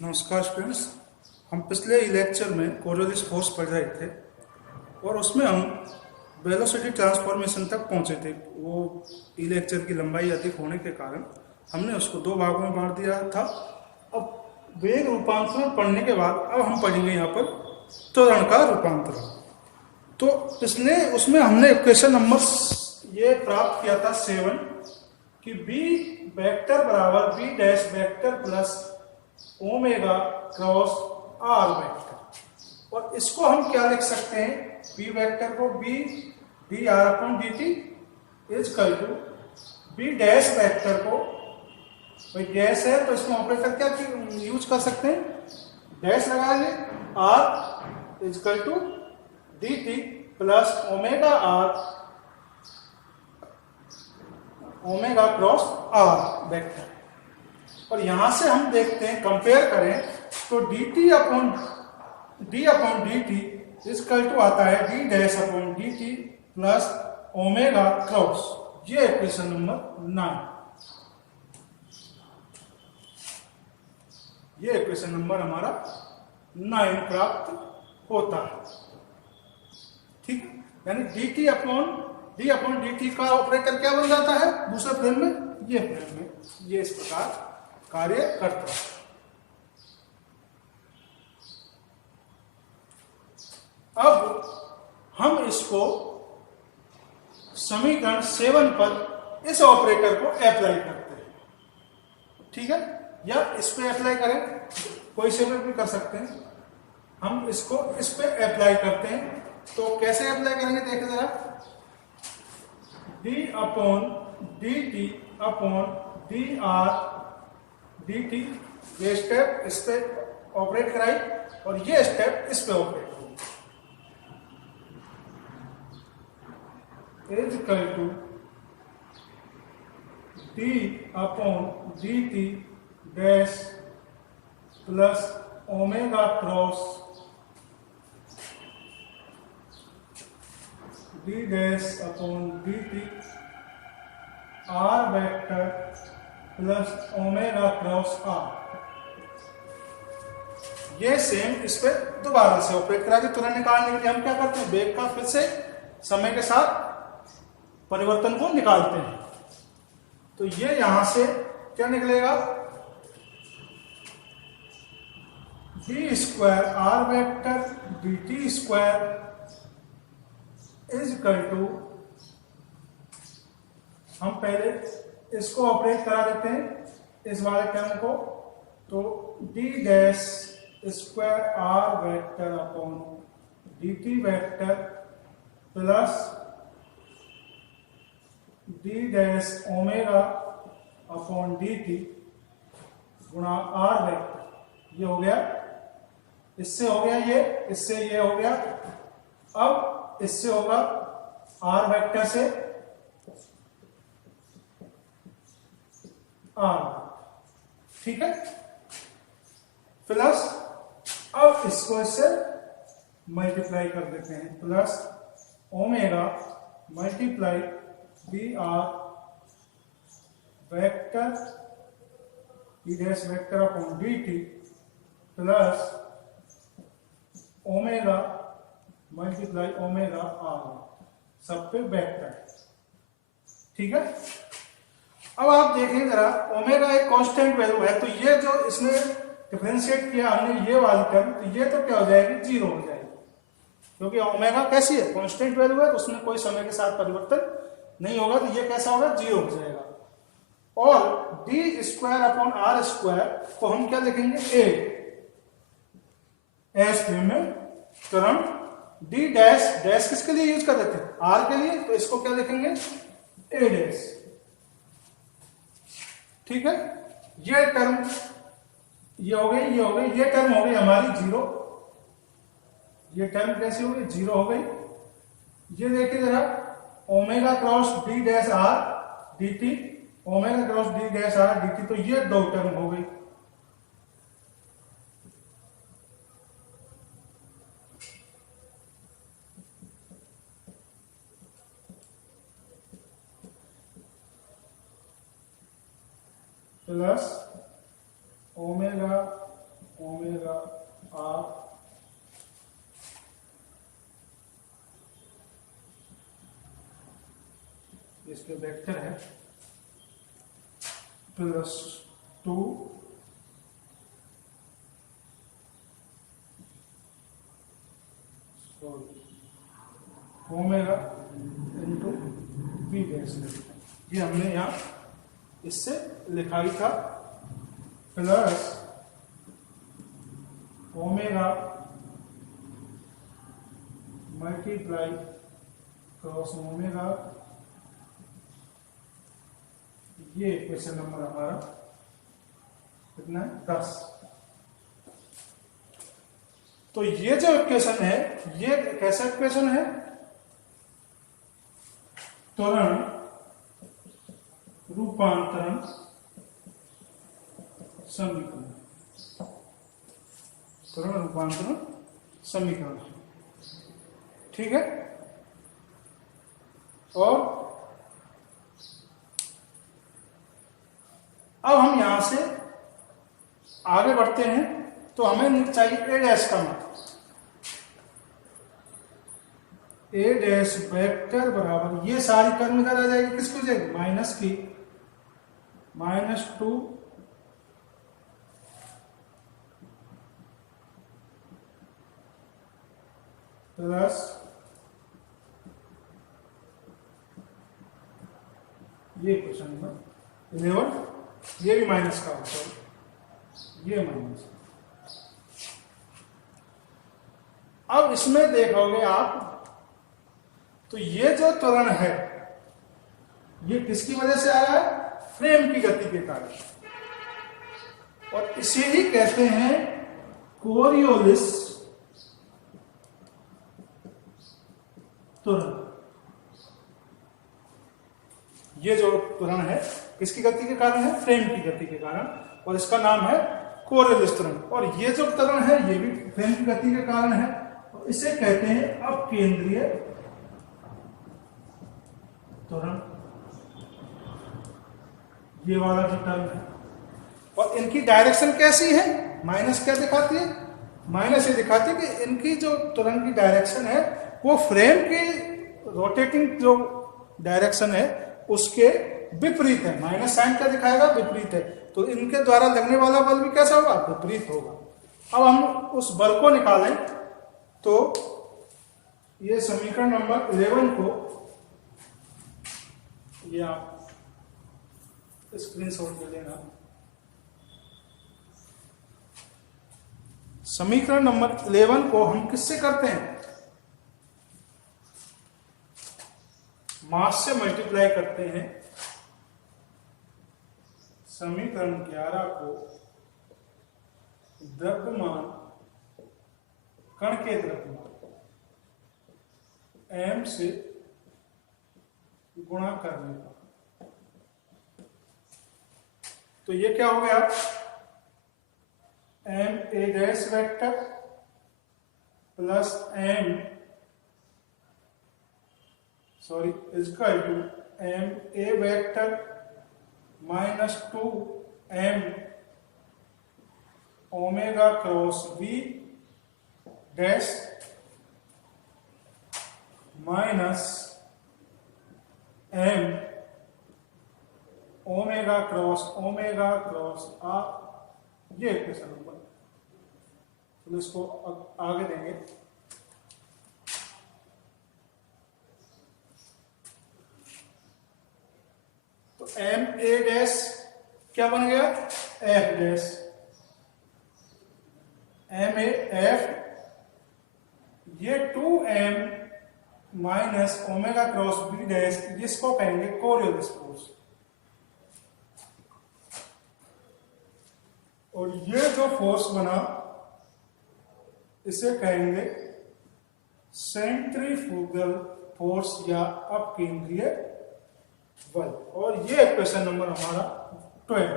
नमस्कार स्टूडेंट्स। हम पिछले लेक्चर में कोरियोलिस फोर्स पढ़ रहे थे और उसमें हम वेलोसिटी ट्रांसफॉर्मेशन तक पहुंचे थे। वो ई लेक्चर की लंबाई अधिक होने के कारण हमने उसको दो भागों में बांट दिया था। अब वेग रूपांतरण पढ़ने के बाद अब हम पढ़ेंगे यहाँ पर त्वरण का रूपांतरण। तो पिछले उसमें हमने इक्वेशन नंबर ये प्राप्त किया था 7 कि बी वेक्टर बराबर B dash vector plus omega cross R vector. और इसको हम क्या लिख सकते हैं, बी वेक्टर को B D R upon D T is equal to B dash vector को, भाई डैश है तो इसमें ऑपरेटर क्या यूज कर सकते हैं, डैश लगाएंगे, R is equal to D T plus omega R omega cross R vector. और यहां से हम देखते हैं, कंपेयर करें तो dt upon D T equal to आता है d dash upon D T plus omega cross. ये इक्वेशन नंबर 9, ये इक्वेशन नंबर हमारा 9 प्राप्त होता है। ठीक, यानी dt अपॉन डी टी का ऑपरेटर क्या बन जाता है दूसरे फ्रेम में, ये फ्रेम में ये इस प्रकार कार्य करता है। अब हम इसको समीकरण 7 पर इस ऑपरेटर को अप्लाई करते हैं, ठीक है, या इस पे अप्लाई करें, कोई से भी कर सकते हैं। हम इसको इस पे अप्लाई करते हैं, तो कैसे अप्लाई करेंगे देखिए जरा, D upon D T upon D R D T, ये स्टेप इस पे ऑपरेट कराई और ये स्टेप इस पे ऑपरेट होगी, is equal to D upon D T dash plus omega cross D dash upon D T R vector plus omega cross R. ये सेम इस पे दोबारा से ऑपरेट करा के तुरंत निकालने के लिए हम क्या करते हैं, वेग का फिर से समय के साथ परिवर्तन को निकालते हैं। तो ये यहां से क्या निकलेगा, D square R vector D T square is equal to, हम पहले इसको ऑपरेट करा देते हैं इस वाले टर्म को, तो D dash square R vector upon D T vector plus D dash omega upon D T गुणा आर वेक्टर। ये हो गया, इससे हो गया ये, इससे ये हो गया। अब इससे होगा आर वेक्टर से आर, ठीक है, प्लस अब इसको इससे मल्टीप्लाई कर देते हैं, plus omega multiply B R vector D dash vector upon D T plus omega multiply omega R, सब पे वेक्टर, ठीक है। अब आप देखें जरा, ओमेगा एक कांस्टेंट वैल्यू है, तो ये जो इसने डिफरेंशिएट किया हमने ये वाली टर्म, तो ये तो क्या हो जाएगी, जीरो हो जाएगी, क्योंकि ओमेगा कैसी है, कांस्टेंट वैल्यू है, तो उसमें कोई समय के साथ परिवर्तन नहीं होगा, तो ये कैसा होगा, जीरो हो जाएगा। और D square upon R square को हम क्या लिखेंगे, एस में तुरंत डी डैश डैश किसके लिए यूज कर देते हैं, आर के लिए, तो इसको क्या लिखेंगे, ए डैश, ठीक है। ये टर्म ये हो गई, ये हो गई, ये टर्म हो गई हमारी जीरो, ये टर्म कैसी हो गई, जीरो हो गई। ये देखिए जरा, omega cross D dash R D T, omega cross D dash R D T, तो ये दो टर्म हो गई। प्लस ओमेगा ओमेगा आर इसके वेक्टर है plus 2 omega into B dash. ये हमने यहाँ इससे लिखा ही था, plus omega multiply cross omega, ये क्वेश्चन नंबर हमारा कितना है 10। तो ये जो इक्वेशन है ये कैसा इक्वेशन है, त्वरण रूपांतरण समीकरण, त्वरण रूपांतरण समीकरण, ठीक है। और अब हम यहां से आगे बढ़ते हैं तो हमें चाहिए ए डैश का मान। ए डैश वेक्टर बराबर ये सारी टर्म इधर आ जाएगी, किसको जाएगी माइनस की, -2 प्लस ये क्वेश्चन नंबर 11, ये भी माइनस का होता है, ये माइनस। अब इसमें देखोगे आप तो ये जो त्वरण है ये किसकी वजह से आ रहा है, फ्रेम की गति के कारण, और इसे ही कहते हैं कोरियोलिस त्वरण। ये जो त्वरण है किसकी गति के कारण है, फ्रेम की गति के कारण, और इसका नाम है कोरियोलिस त्वरण। और ये जो त्वरण है ये भी फ्रेम की गति के कारण है, और इसे कहते हैं अपकेंद्रीय त्वरण, ये वाला जो टर्म है। और इनकी डायरेक्शन कैसी है, माइनस क्या दिखाती है, माइनस ये दिखाती है कि इनकी जो त्वरण की डायरेक्शन है वो फ्रेम की रोटेटिंग जो डायरेक्शन है उसके विपरीत है। माइनस साइन क्या दिखाएगा, विपरीत है, तो इनके द्वारा लगने वाला बल भी कैसा होगा, विपरीत होगा। अब हम उस बल को निकालें तो ये समीकरण नंबर 11 को ये आप स्क्रीनशॉट ले लेना। समीकरण नंबर 11 को हम किससे करते हैं, मास से मल्टीप्लाई करते हैं। समीकरण 11 को द्रव्यमान, कण के द्रव्यमान m से गुणा करने पर, तो ये क्या हो गया, m a dash vector plus m equal to m a vector minus 2m omega cross v dash minus m omega cross r, ये इक्वेशन नंबर। तो इसको आगे देंगे। तो एम ए डैश क्या बन गया, F dash, M A F, ये 2m minus omega cross B dash, जिसको कहेंगे कोरियोलिस फोर्स। और ये जो फोर्स बना इसे कहेंगे सेंट्रीफ्यूगल फोर्स या अपकेंद्रीय बल। और ये क्वेश्चन नंबर हमारा 12।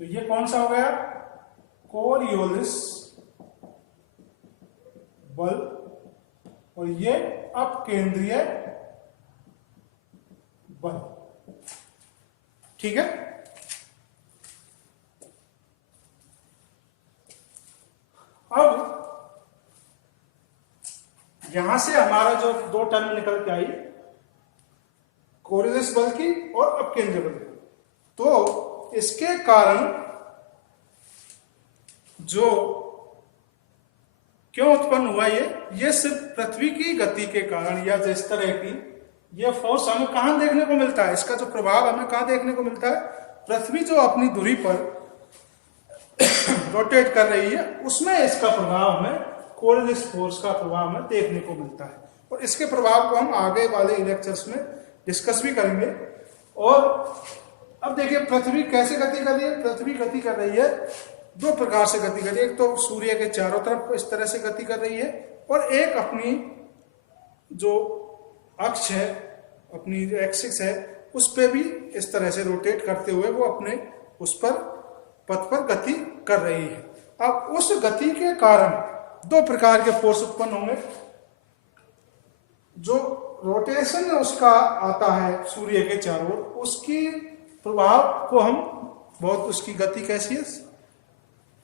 तो ये कौन सा हो गया, कोरियोलिस बल, और ये अपकेंद्रीय बल, ठीक है। यहां से हमारा जो दो टर्म निकल के आई, कोरियोलिस बल की और अपकेंद्रीय बल की, तो इसके कारण जो क्यों उत्पन्न हुआ ये सिर्फ पृथ्वी की गति के कारण या जिस तरह की ये फोर्स हमें कहां देखने को मिलता है, इसका जो प्रभाव हमें कहां देखने को मिलता है, पृथ्वी जो अपनी धुरी पर रोटेट कर रही है उसमें इसका प्रभाव हमें, कोरियोलिस फोर्स का प्रभाव हमें देखने को मिलता है। और इसके प्रभाव को हम आगे वाले लेक्चर्स में डिस्कस भी करेंगे। और अब देखिए पृथ्वी कैसे गति कर रही है। पृथ्वी गति कर रही है दो प्रकार से गति कर रही है, एक तो सूर्य के चारों तरफ इस तरह से गति कर रही है, और एक अपनी जो अक्ष है, अपनी जो एक्सिस है उस पे भी इस तरह से रोटेट करते हुए वो अपने उस पर पथ पर गति कर रही है। अब उस गति के कारण दो प्रकार के फोर्स उत्पन्न होंगे। जो रोटेशन उसका आता है सूर्य के चारों ओर, उसकी प्रभाव को हम बहुत, उसकी गति कैसी है,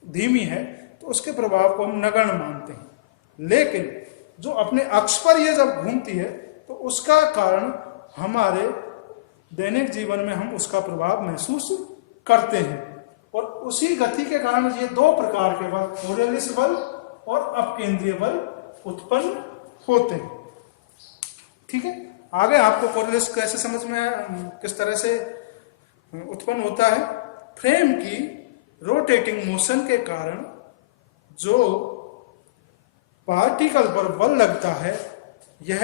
धीमी है, तो उसके प्रभाव को हम नगण्य मानते हैं। लेकिन जो अपने अक्ष पर ये जब घूमती है तो उसका कारण हमारे दैनिक जीवन में हम उसका प्रभाव महसूस करते हैं। और उसी गति के कारण ये दो प्रकार के बल, कोरियोलिस बल और अपकेंद्रीय बल उत्पन्न होते हैं। ठीक है, आगे आपको कोरियोलिस कैसे समझ में, किस तरह से उत्पन्न होता है। फ्रेम की रोटेटिंग मोशन के कारण जो पार्टिकल पर बल लगता है यह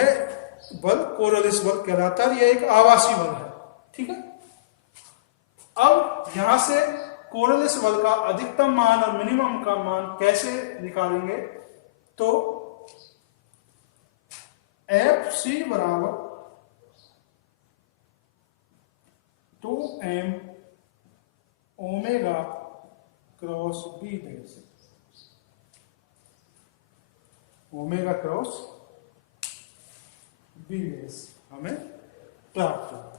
बल कोरियोलिस बल कहलाता है। यह एक आवासी बल है। ठीक है, अब यहां से कोरियोलिस बल का अधिकतम मान और मिनिमम का मान कैसे निकालेंगे, तो Fc बराबर 2m omega cross B dash, omega cross B dash हमें प्राप्त होगा।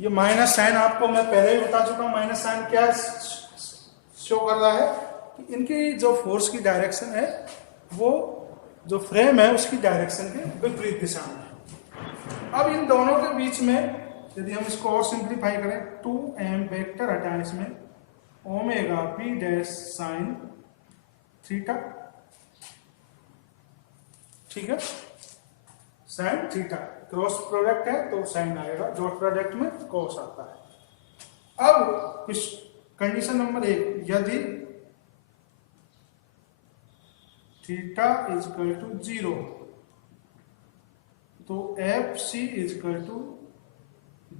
ये माइनस साइन आपको मैं पहले ही बता चुका हूं। माइनस साइन क्या शो कर रहा है कि इनकी जो फोर्स की डायरेक्शन है वो जो फ्रेम है उसकी डायरेक्शन के विपरीत दिशा में है। अब इन दोनों के बीच में यदि हम इसको और सिंप्लीफाई करें, 2m वेक्टर हटाएं इसमें, omega B dash sine theta, ठीक है, साइन थीटा, क्रॉस प्रोडक्ट है तो साइन आएगा, डॉट प्रोडक्ट में कॉस आता है। अब इस कंडीशन नंबर 1, यदि थीटा इज इक्वल टू 0 तो Fc इज इक्वल टू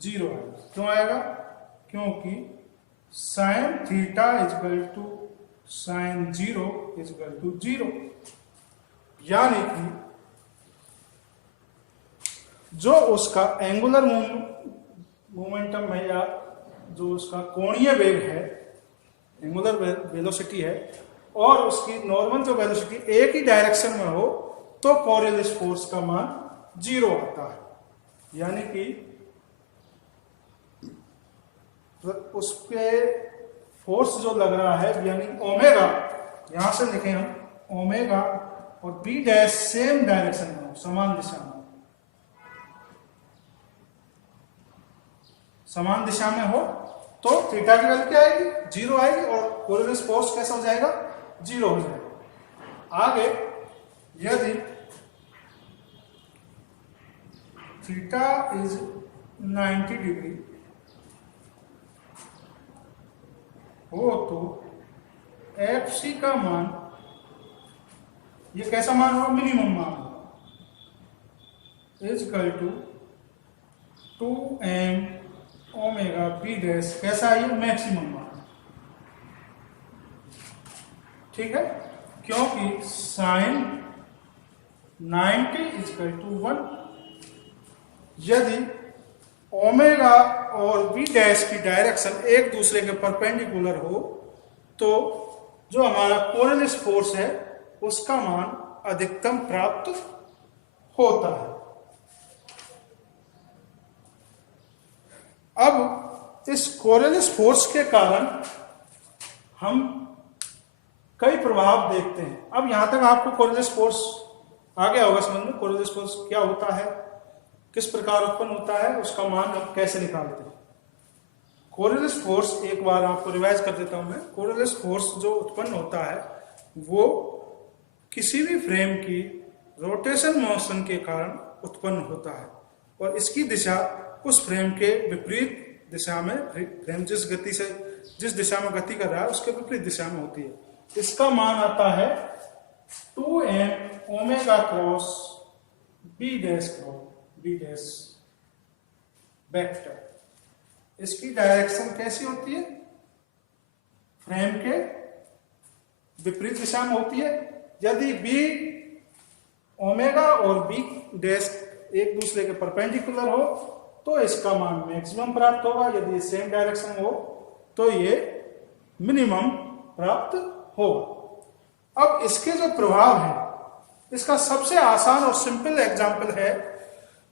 0 आएगा। क्यों आएगा? क्योंकि sine theta is equal to sine 0 is equal to 0, यानी कि जो उसका एंगुलर मोमेंटम है या जो उसका कोणीय वेग है, एंगुलर वेलोसिटी है, और उसकी नॉर्मल जो वेलोसिटी एक ही डायरेक्शन में हो तो कोरियोलिस फोर्स का मान 0 आता है। यानी कि उस पे फोर्स जो लग रहा है, यानी ओमेगा, यहां से लिखें हम ओमेगा, और बी डैश सेम डायरेक्शन में हो, समान दिशा में, समान दिशा में हो तो थीटा की वैल्यू क्या आएगी? 0 आएगी, और कोरियोलिस फोर्स कैसा हो जाएगा? 0 हो जाएगा। आगे यदि थीटा इज 90 डिग्री हो तो Fc का मान, ये कैसा मान होगा? मिनिमम मान होगा, is equal to 2m omega B dash, कैसा है? मैक्सिमम मान, ठीक है, क्योंकि साइन 90 इज इक्वल टू 1। यदि ओमेगा और बी डैश की डायरेक्शन एक दूसरे के परपेंडिकुलर हो तो जो हमारा कोरियोलिस फोर्स है उसका मान अधिकतम प्राप्त होता है। अब इस कोरियोलिस फोर्स के कारण हम कई प्रभाव देखते हैं। अब यहां तक आपको कोरियोलिस फोर्स आ गया होगा समझ में कोरियोलिस फोर्स क्या होता है, किस प्रकार उत्पन्न होता है, उसका मान हम कैसे निकालते हैं। कोरियोलिस फोर्स एक बार आपको रिवाइज कर देता हूं मैं। कोरियोलिस फोर्स जो उत्पन्न होता है वो किसी भी फ्रेम की रोटेशन मोशन के कारण उत्पन्न होता है और इसकी दिशा उस फ्रेम के विपरीत दिशा में, फ्रेम जिस दिशा में गति कर रहा है उसके विपरीत दिशा में होती है। इसका मान आता है 2m omega cross b dash vector. इसकी डायरेक्शन कैसी होती है, फ्रेम के विपरीत दिशा में होती है। यदि b ओमेगा और b डैश एक दूसरे के परपेंडिकुलर हो तो इसका मान मैक्सिमम प्राप्त होगा, यदि सेम डायरेक्शन हो तो ये मिनिमम प्राप्त होगा। अब इसके जो प्रभाव है, इसका सबसे आसान और सिंपल एग्जांपल है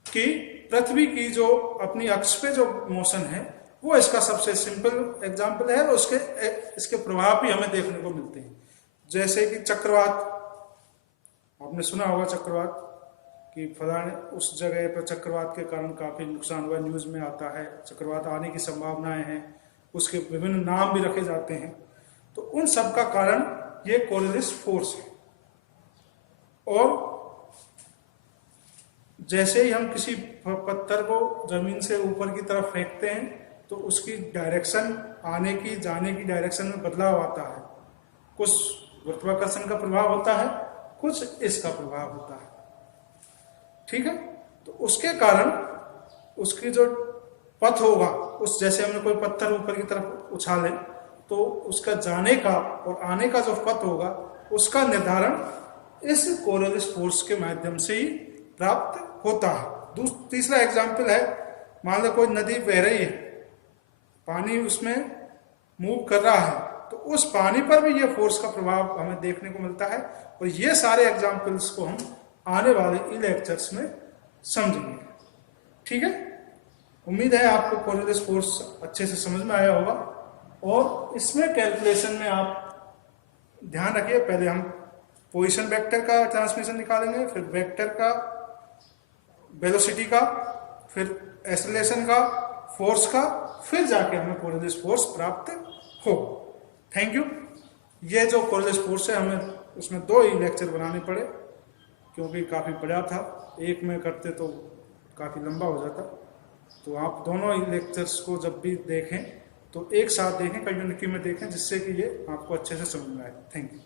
कि पृथ्वी की जो अपनी अक्ष पे जो मोशन है वो इसका सबसे सिंपल एग्जांपल है और इसके प्रभाव भी हमें देखने को मिलते हैं। जैसे कि चक्रवात, आपने सुना होगा चक्रवात कि फलाने उस जगह पर चक्रवात के कारण काफी नुकसान हुआ, न्यूज में आता है, चक्रवात आने की संभावनाएं हैं, उसके विभिन्न नाम भी रखे जाते हैं। तो उन सब का कारण ये कोरियोलिस फोर्स है। और जैसे ही हम किसी पत्थर को जमीन से ऊपर की तरफ फेंकते हैं तो उसकी डायरेक्शन, आने की जाने की डायरेक्शन में बदलाव आता है। कुछ गुरुत्वाकर्षण का प्रभाव होता है, कुछ इसका प्रभाव होता है, ठीक है। तो उसके कारण उसकी जो पथ होगा, उस जैसे हमने कोई पत्थर ऊपर की तरफ उछाले तो उसका जाने का और आने का जो पथ होगा उसका निर्धारण इस कोरियोलिस फोर्स के माध्यम से ही प्राप्त होता है। तीसरा एग्जाम्पल है, मान लो कोई नदी बह रही है, पानी उसमें मूव कर रहा है, तो उस पानी पर भी ये फोर्स का प्रभाव हमें देखने को मिलता है। और ये सारे एग्जाम्पल्स को हम आने वाले ई लेक्चर्स में समझेंगे, ठीक है। उम्मीद है आपको कोरियोलिस फोर्स अच्छे से समझ में आया होगा। और इसमें कैलकुलेशन में आप ध्यान रखिए, पहले हम पोजीशन वेक्टर का ट्रांसमिशन निकालेंगे, फिर वेक्टर का, वेलोसिटी का, फिर एक्सेलरेशन का, फोर्स का, फिर जाके हमें कोरियोलिस फोर्स प्राप्त हो। Thank you. ये जो कोरियोलिस फोर्स है हमें उसमें 2 ही लेक्चर बनाने पड़े क्योंकि काफ़ी बड़ा था, एक में करते तो काफ़ी लंबा हो जाता। तो आप दोनों ही लेक्चर्स को जब भी देखें तो एक साथ देखें, कम्युनिटी में देखें, जिससे कि ये आपको अच्छे से समझ में आए। Thank you.